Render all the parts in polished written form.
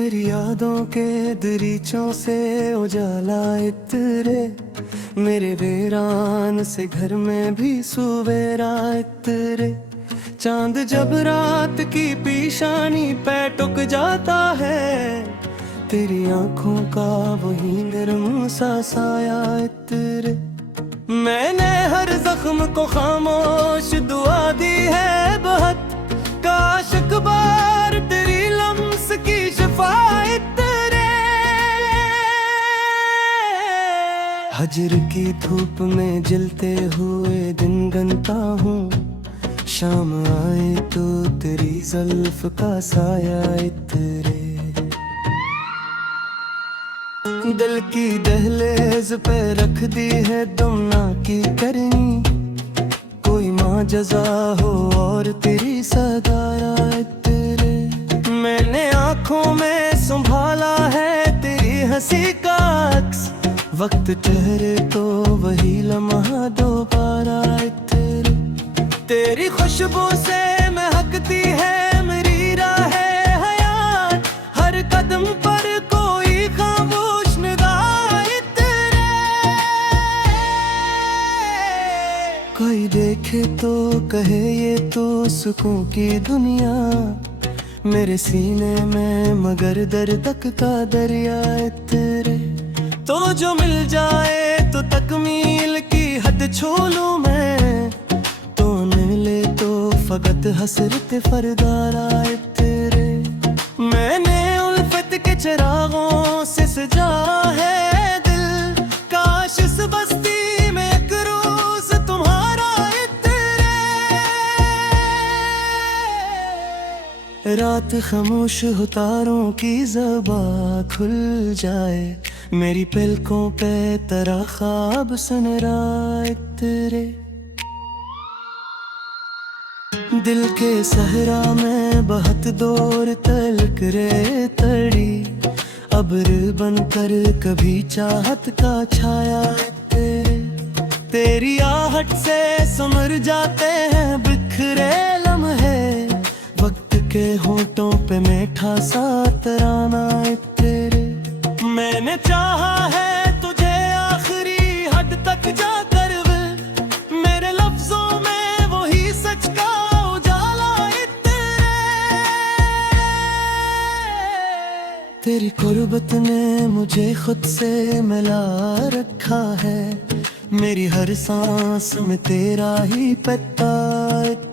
तेरी यादों के दरीचों से उजाला इतरे, मेरे वीरान से घर में भी सुवेरा इतरे। चांद जब रात की पेशानी पे टुक जाता है, तेरी आंखों का वही निर्मम सा साया इतरे। मैंने हर जख्म को खामोश दुआ दी है बहुत, काश अखबार तेरी लम्स की शफाअत तेरे। हजर की धूप में जलते हुए दिन गनता हूँ, शाम आए तो तेरी ज़ुल्फ़ का साया इतरे। दिल की दहलीज पे रख दी है दुमना की करनी, कोई माँ जज़ा हो और तेरी सगाया तेरे। मैंने आँखों में संभाला है तेरी हंसी का अक्स, वक्त ठहरे तो वही लम्हा दोबारा तेरे। तेरी खुशबू से महकती है मेरी राहें हयात, हर कदम पर कोई खामोश निगाह तेरे। कोई देखे तो कहे ये तो सुकून की दुनिया, मेरे सीने में मगर दर्द तक का दरिया तेरे। तो जो मिल जाए तो तकमील की हद छू लूं मैं, तो मिले तो फकत हसरत फरदारा तेरे। मैंने उल्फत के चिरागों से सजा है दिल, काश इस बस्ती में एक रोज तुम्हारा तेरे। रात खामोश हो तारों की ज़बां खुल जाए, मेरी पलकों पे तेरा ख्वाब सुन रहा तेरे। दिल के सहरा में बहुत दूर तलक रे तड़ी, अब्र बनकर कभी चाहत का छाया तेरे। तेरी आहट से समर जाते हैं बिखरे लम्हे, वक्त के होठों पे मीठा सा तराना तेरे। मैंने चाहा है तुझे आखिरी हद तक जाकर, मेरे लफ्जों में वही सच का उजाला तेरे। तेरी कुर्बत ने मुझे खुद से मिला रखा है, मेरी हर सांस में तेरा ही पता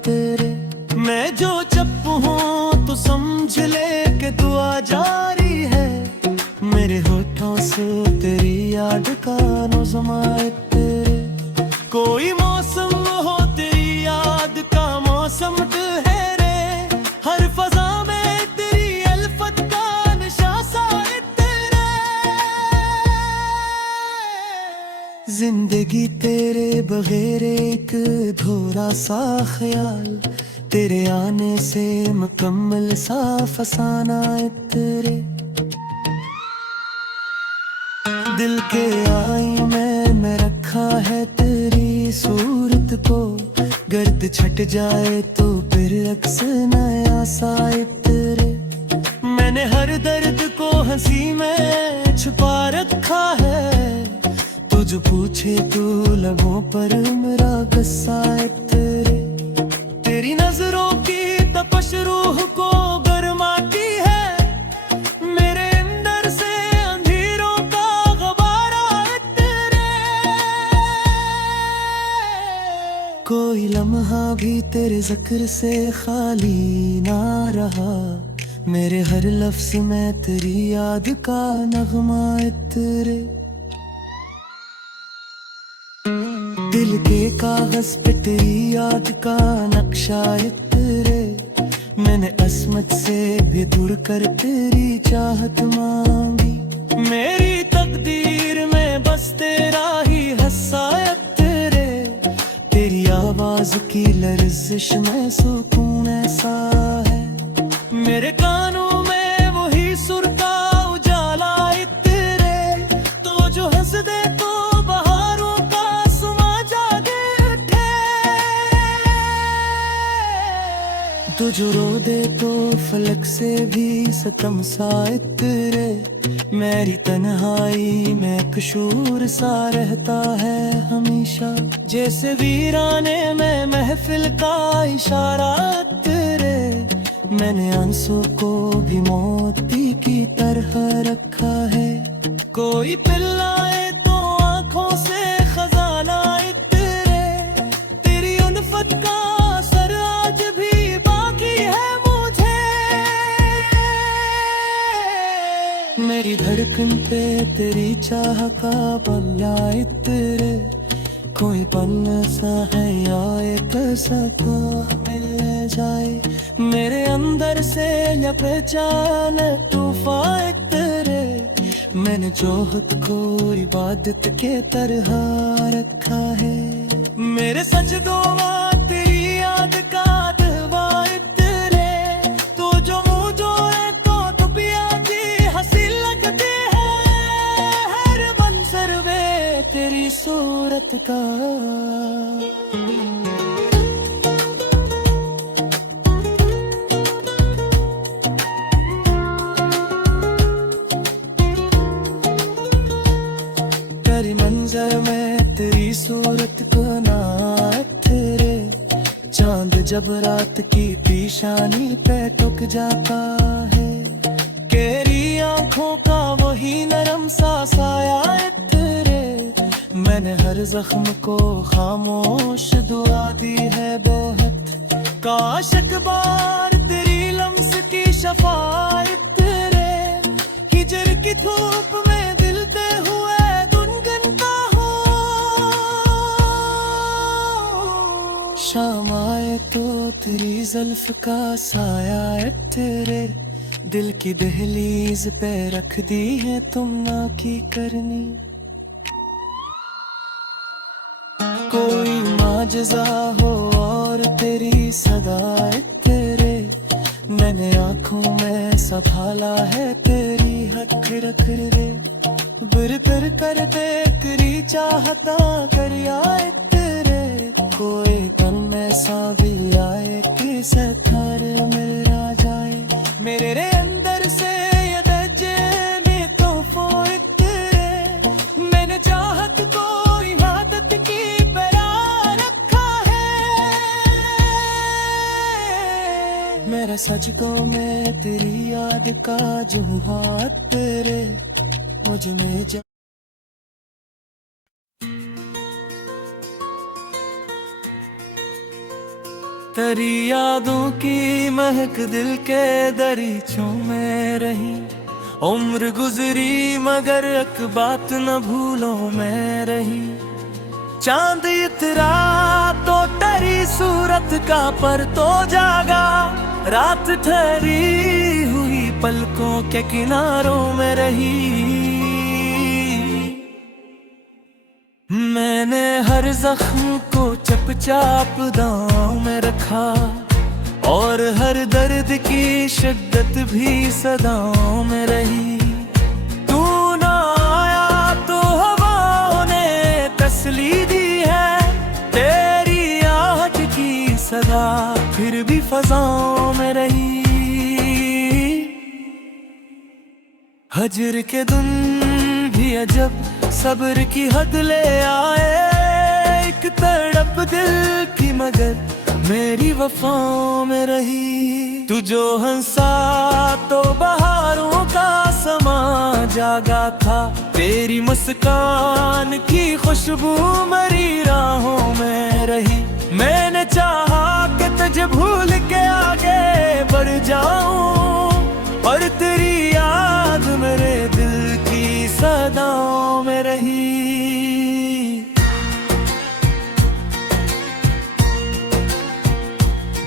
तेरे। मैं जो चुप हूँ तो समझ ले के दुआ जारी है, मेरे होठों से तेरी याद का नज़्म तेरे। कोई मौसम हो तेरी याद का मौसम ठहरे, हर फजा में तेरी अल्फत का निशा साए तेरे। जिंदगी तेरे बगैर एक धोरा सा ख्याल, तेरे आने से मुकम्मल सा फसाना तेरे। दिल के आईने में रखा है तेरी सूरत को, गर्द छट जाए तो फिर अक्स नया साए तेरे। मैंने हर दर्द को हंसी में छुपा रखा है, तुझ पूछे तू लबों पर मेरा गुस्सा है तेरे। तेरी नजरों की तपश रूह को गरमाती है, मेरे अंदर से अंधेरों का गुबारा तेरे। कोई लम्हा भी तेरे जिक्र से खाली ना रहा, मेरे हर लफ्ज में तेरी याद का नगमा तेरे। दिल के कागज पे तेरी याद का नक्शा तेरे, मैंने असमत से भी दूर कर तेरी चाहत मांगी। मेरी तकदीर में बस तेरा ही हसायत तेरे, तेरी आवाज की लर्जिश में सुकून ऐसा है। मेरे कानों में वही सुर का उजाला तेरे, तो जो हंस दे तो बहारों का समा जागे उठे। तू जो रो दे तो फलक से भी सितम सा इतरे, मेरी तन्हाई में कशूर सा रहता है हमेशा, जैसे वीराने में महफिल का इशारा तेरे। मैंने आंसू को भी मोती की तरह रखा है, कोई पिलाए तो आंखों से खजाना तेरे। तेरी उल्फत का असर आज भी बाकी है मुझे, मेरी धड़कन पे तेरी चाह का पल्ला तेरे। कोई पल सा है या एक सता मिल जाए, मेरे अंदर से पहचान तूफान तेरे। मैंने जोहत को इबादत के तरह रखा है, मेरे सजदों तेरी याद का दवा तेरे। तो जो मुँह जो है तो पिया की हंसी लगती है, हर मंजर में तेरी सूरत का। तेरी मंजर में तेरी सूरत को ना तेरे, चांद जब रात की पेशानी पे टुक जाता है, तेरी आंखों का वही नरम सा साया तेरे। मैंने हर जख्म को खामोश दुआ दी है बहुत, काश एक बार तेरी लम्स की शफाअत तेरे। हिजर की धूप में दिलते हुए गुनगुनता हूँ, शाम आए तो तेरी जुल्फ का साया तेरे। दिल की दहलीज पे रख दी है तुमने की करनी, कोई माजज़ा हो और तेरी सदा तेरे। मैंने आँखों में संभाला है तेरी हक रख रे, बिर बिर कर तेरी चाहता कर आए तेरे। कोई पल ऐसा भी आए कि सथर मिल आ जाए, मेरे रे अंदर से ये दर्जे तो फोए तेरे। मैंने चाहत को इबादत की मेरे सजदों में तेरी याद का जो हाथ तेरे, मुझ में तेरी यादों की महक दिल के दरीचों में रही। उम्र गुजरी मगर एक बात न भूलों में रही, चांद इतरा तो तेरी सूरत का पर तो जागा। रात ठहरी हुई पलकों के किनारों में रही, मैंने हर जख्म को चपचाप दांव में रखा, और हर दर्द की शिद्दत भी सदाओं में रही। तू ना आया तो हवाओं ने तसली दी है, तेरी आहट की सदा फिर भी फजाओं में रही। हजर के दिन भी अजब सब्र की हद ले आए, एक तड़प दिल की मगर मेरी वफाओं में रही। तू जो हंसा तो बहारों का समा जागा था, तेरी मुस्कान की खुशबू मरी राहों में रही। मैंने चाहा कि तुझे भूल के आगे बढ़ जाऊं, और तेरी याद मेरे दिल की सदाओं में रही।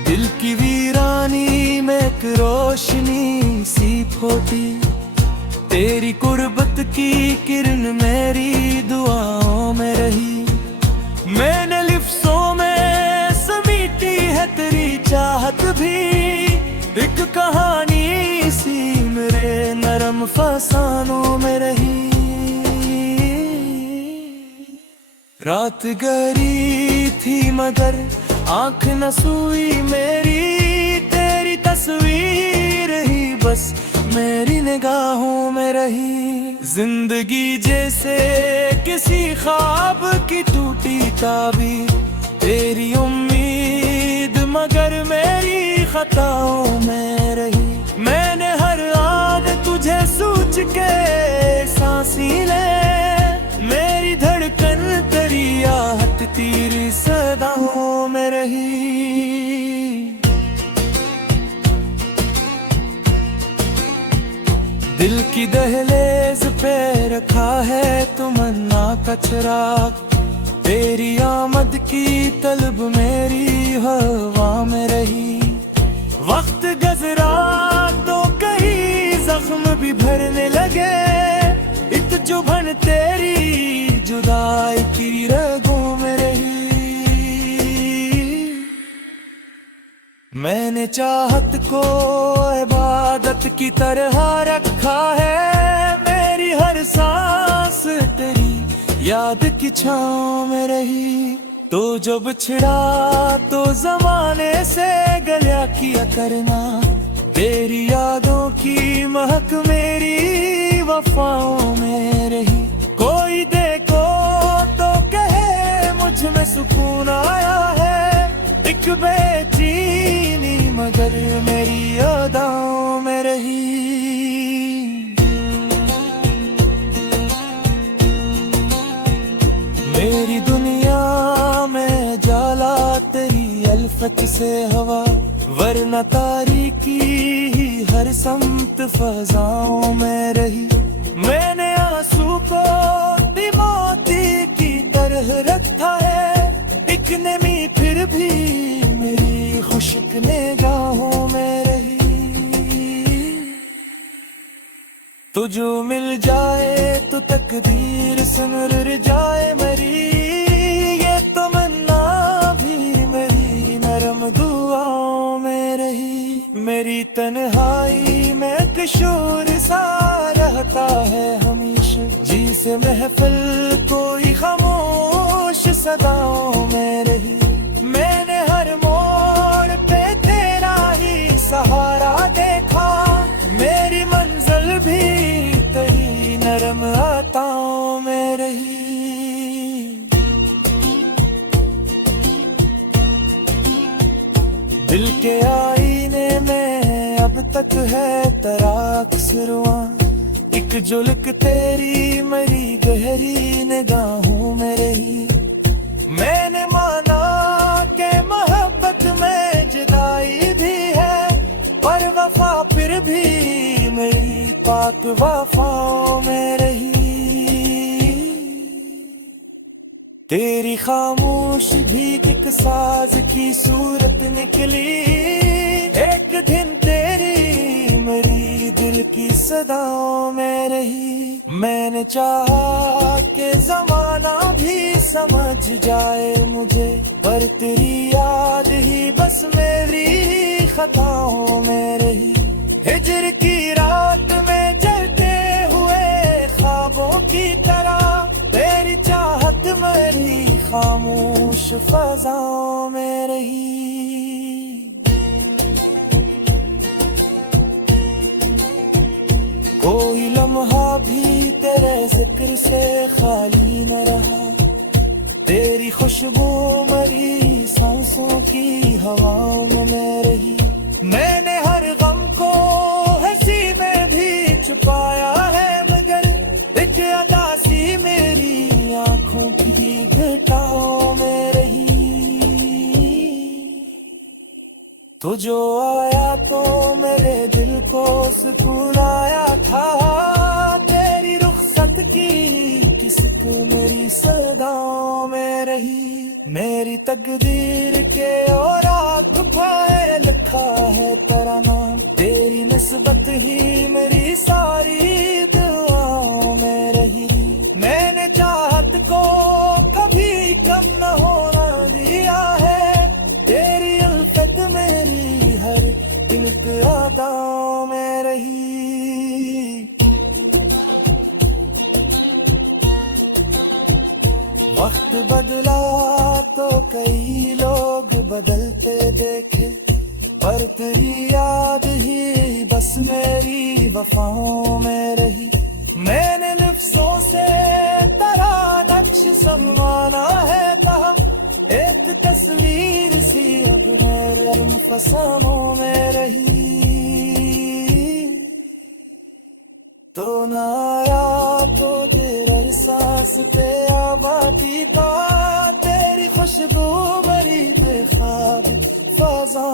दिल की वीरानी में एक रोशनी सी होती, तेरी कुर्बत की किरण मेरी दुआओं में रही। मैंने लिफ्ज़ों में समीटी है तेरी चाहत भी, एक कहानी सी मेरे नरम फसानों में रही। रात गहरी थी मगर आँख न सोई मेरी, तस्वीर ही बस मेरी निगाहों में रही। जिंदगी जैसे किसी ख्वाब की टूटी ताबीर, तेरी उम्मीद मगर मेरी खताओं में रही। मैंने हर आद तुझे सोच के सांसी ले, मेरी धड़कन तेरी आहट तेरी सदाओं में रही। दिल की दहलीज पे रखा है तमन्ना का चिराग, तेरी आमद की तलब मेरी हवा में रही। वक्त गुजरा तो कहीं जख्म भी भरने लगे, इत चुभन तेरी जुदाई की रगों में रही। मैंने चाहत को इबादत की तरह रखा है, मेरी हर सांस तेरी याद की छाँव में रही। तो जब छिड़ा तो जमाने से गया किया करना, तेरी यादों की महक मेरी वफाओं में रही। कोई देखो तो कहे मुझ में सुकून आया है, एक बेचैनी मगर मेरी यादों में रही। मेरी दुनिया में जाला तेरी अल्फत से हवा, वरना तारीकी ही हर समत फजाओं में रही। मैंने आंसू को मोती की तरह रखा है, एक नमी फिर भी मेरी खुशक निगाहों में रही। तुझो मिल जाए तो तकदीर सुनर जाए मेरी, ये तमन्ना भी मेरी नरम दुआओं में रही। मेरी तन्हाई में किशोर सा रहता है हमेशा, जी से महफिल कोई खामोश सदाओं में रही। मैंने हर मोड़ पे तेरा ही सहारा देखा, मेरी मंजिल भी तेरी नरम आताओं में रही। दिल के आईने में अब तक है तेरा अक्सरवा, एक झलक तेरी मेरी गहरी निगाहों में रही। मैंने माना के मोहब्बत में जुदाई भी है, पर वफा फिर भी मेरी पाक वफाओं में रही। तेरी खामोश भी एक साज की सूरत निकली, एक दिन तेरी मेरी दिल की सदाओं में रही। मैंने चाहा कि जमाना भी समझ जाए मुझे, पर तेरी याद ही बस मेरी खताओं में रही। हिजर की रात में जलते हुए ख्वाबों की तरह, तेरी चाहत मेरी खामोश फजाओं में रही। कोई लम्हा भी तेरे जिक्र से खाली न रहा, तेरी खुशबू मेरी सांसों की हवाओं में रही। मैंने हर गम को हंसी में भी छुपाया है, मगर एक अदासी मेरी आंखों की घटाओं में रही। तो जो आया तो मेरे दिल को सुकून आया था, तेरी रुखसत की किस्क मेरी सदाओं में रही। मेरी तकदीर के और आप पाए लिखा है तेरा नाम, तेरी निस्बत ही मेरी सारी दुआओं में रही। मैंने चाहत को कभी कम न होना दिया है, तेरी उल्फत मेरी हर एक अदाओं में रही। वक्त बदला तो कई लोग बदलते देखे, पर तेरी याद ही बस मेरी वफाओं में रही। मैंने लफ्जों से तेरा नक्श संवाना है कहा, एक तस्वीर सी अब मेरे इन फसानों में रही। तो ना आया तो तेरे सांस पे आबादी का, तेरी खुशबू भरी बेख्वाब फ़ज़ा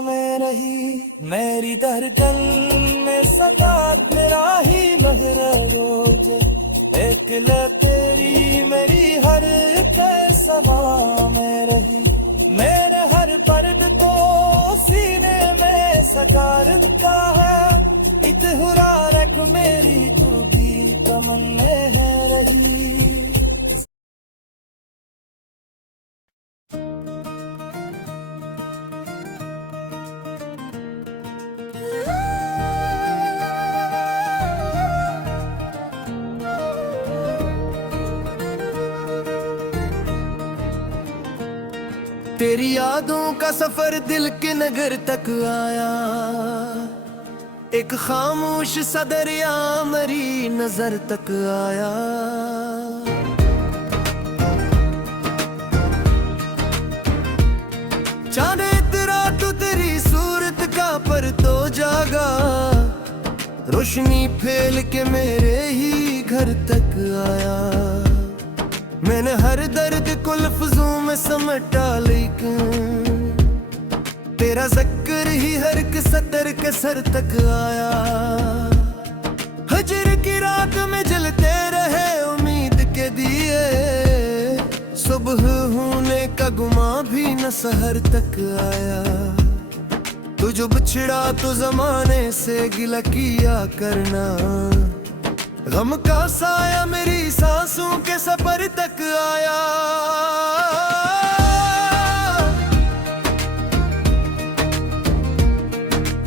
में रही। मेरी धड़कन में सदा तेरा ही लहरा रोज, एक ले तेरी मेरी हर सभा में रही। मेरे हर पर्द तो सीने में सकार का है, इतहुरा रख मेरी तू भी तमन्ने है रही। तेरी यादों का सफर दिल के नगर तक आया, एक खामोश सा दरिया मेरी नजर तक आया। चांद इतरा तो तेरी सूरत का पर तो जागा, रोशनी फैल के मेरे ही घर तक आया। मैंने हर दर्द को लफ्जों में समेटा, लेकिन तेरा ज़िक्र ही हर एक सतर के सर तक आया। हजर की रात में जलते रहे उम्मीद के दिए, सुबह होने का गुमा भी न सहर तक आया। तू जो बिछड़ा तो जमाने से गिला किया करना, गम का साया मेरी सांसों के सफर तक आया।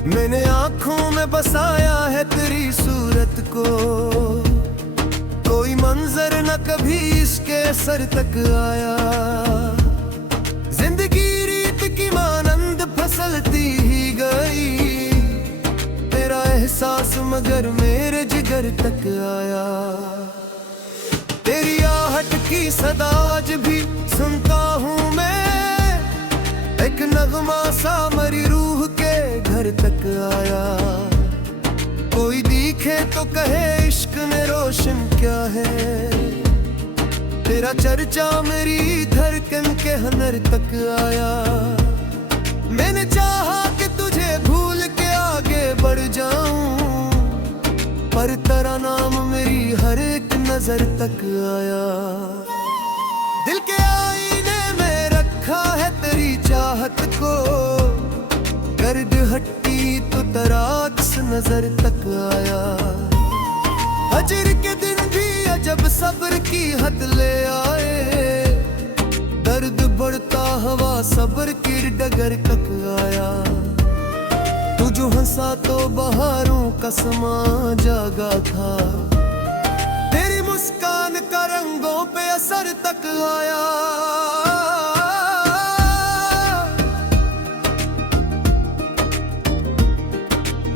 मैंने आँखों में बसाया है तेरी सूरत को, कोई मंजर न कभी इसके सर तक आया। जिंदगी रीत की मानंद फसलती ही गई, तेरा एहसास मगर मेरे जिगर तक आया। तेरी आहट की सदा आज भी सुनता हूँ मैं, एक नगमा सा मेरी रूह के घर तक आया। कोई दिखे तो कहे इश्क में रोशन क्या है, तेरा चर्चा मेरी धड़कन के हनर तक आया। मैंने चाहा कि तुझे भूल के आगे बढ़ जाऊं, पर तेरा नाम मेरी हर एक नजर तक आया। दिल के आईने में रखा है तेरी चाहत को, गर्द हट्टी तो तेरा अक्स नजर तक आया। हजर के दिन भी अजब सब्र की हद ले आए, दर्द बढ़ता हवा सब्र की डगर तक आया। तू जो हंसा तो बहारों का समा जागा था, तेरी मुस्कान का रंगों पे असर तक आया।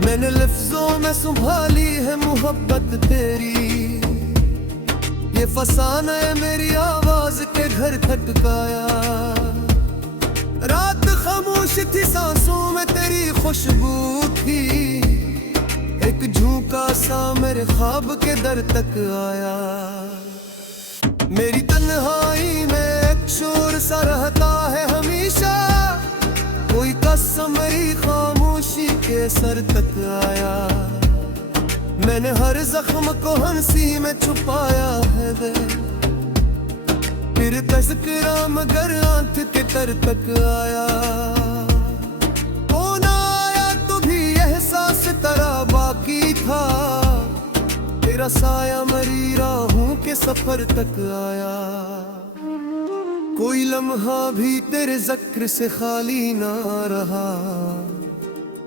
मैंने लफ्जों में संभाली है मोहब्बत तेरी, ये फसाना है मेरी आवाज के घर खटकाया। रात खामोश थी सांसों में तेरी खुशबू थी, एक झोंका सा मेरे ख्वाब के दर तक आया। मेरी तन्हाई में एक शोर सा रहता है हमेशा, कोई कसम मेरी खामोशी के सर तक आया। मैंने हर जख्म को हंसी में छुपाया है वे, फिर तज़किरा मगर आंख के तर तक आया। कौन आया तो भी एहसास तेरा बाकी था, तेरा साया मेरी राहों के सफर तक आया। कोई लम्हा भी तेरे ज़िक्र से खाली ना रहा,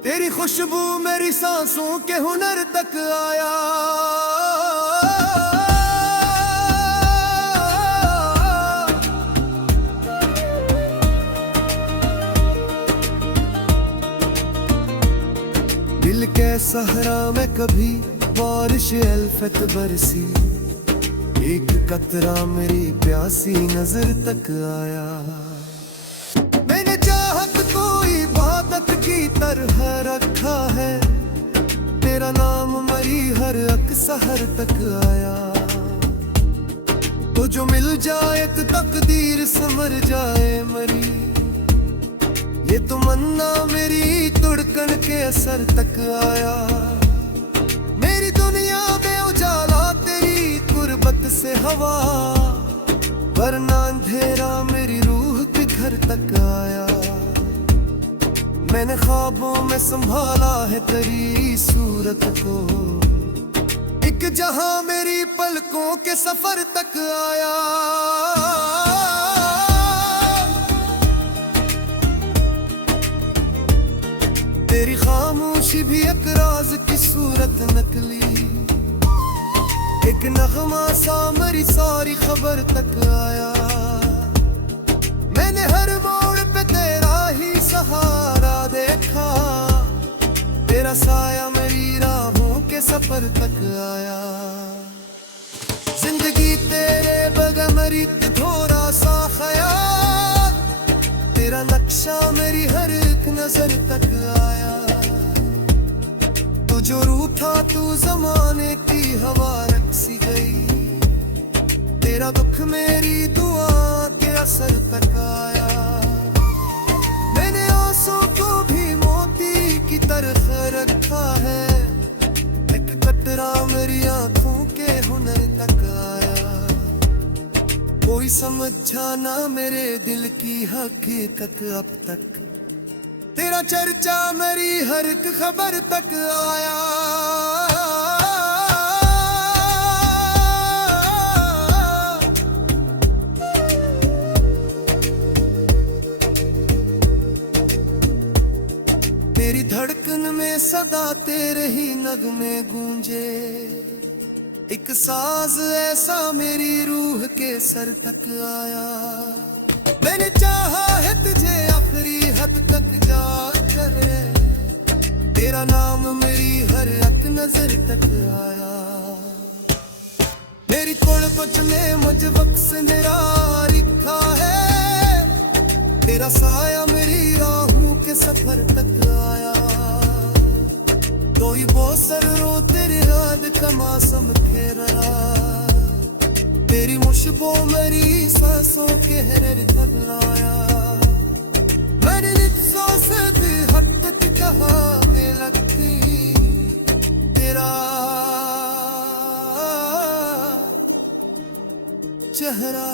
तेरी खुशबू मेरी सांसों के हुनर तक आया। सहरा में कभी बारिश अल्फत बरसी, एक कतरा मेरी प्यासी नजर तक आया। मैंने चाहत को इबादत की तरह रखा है, तेरा नाम मरी हर अक सहर तक आया। तो जो मिल जाए तो तकदीर समर जाए मरी, ये तो मन्ना मेरी तुड़कन के असर तक आया। मेरी दुनिया में उजाला तेरी गुर्बत से हवा, वरना अंधेरा मेरी रूह के घर तक आया। मैंने ख्वाबों में संभाला है तेरी सूरत को, एक जहां मेरी पलकों के सफर तक आया। तेरी खामोशी भी एक राज की सूरत नकली, एक नगमा सा मेरी सारी खबर तक आया। मैंने हर मोड़ पे तेरा ही सहारा देखा, तेरा साया मेरी राहों के सफर तक आया। जिंदगी तेरे बगैर मरी थोड़ा सा ख्याल, तेरा नक्शा मेरी हर एक नजर तक आया। तू जो रूठा तू जमाने की हवा रक्सी गई, तेरा दुख मेरी दुआ के असर तक आया। मैंने आंसू को भी मोती की तरह रखा है, एक कतरा मेरी आंखों के हुनर तक आया। कोई समझा ना मेरे दिल की हकीकत अब तक, तेरा चर्चा मेरी हर एक खबर तक आया। तेरी धड़कन में सदा तेरे ही नगमे गूंजे, एक साज ऐसा मेरी रूह के सर तक आया। मैंने चाहा है तुझे आखिरी हद तक जाकर, तेरा नाम मेरी हर एक नजर तक आया। मेरी कुर्बत में मुझ वक्त मेरा लिखा है, तेरा साया मेरी राहों के सफर तक आया। कोई बोसर रो तेरे याद का मौसम फेरा, तेरी मुश्बो मेरी सांसों के हर तक आया। मैंने नित्सों से भी हद तक कहा में लगती, तेरा चेहरा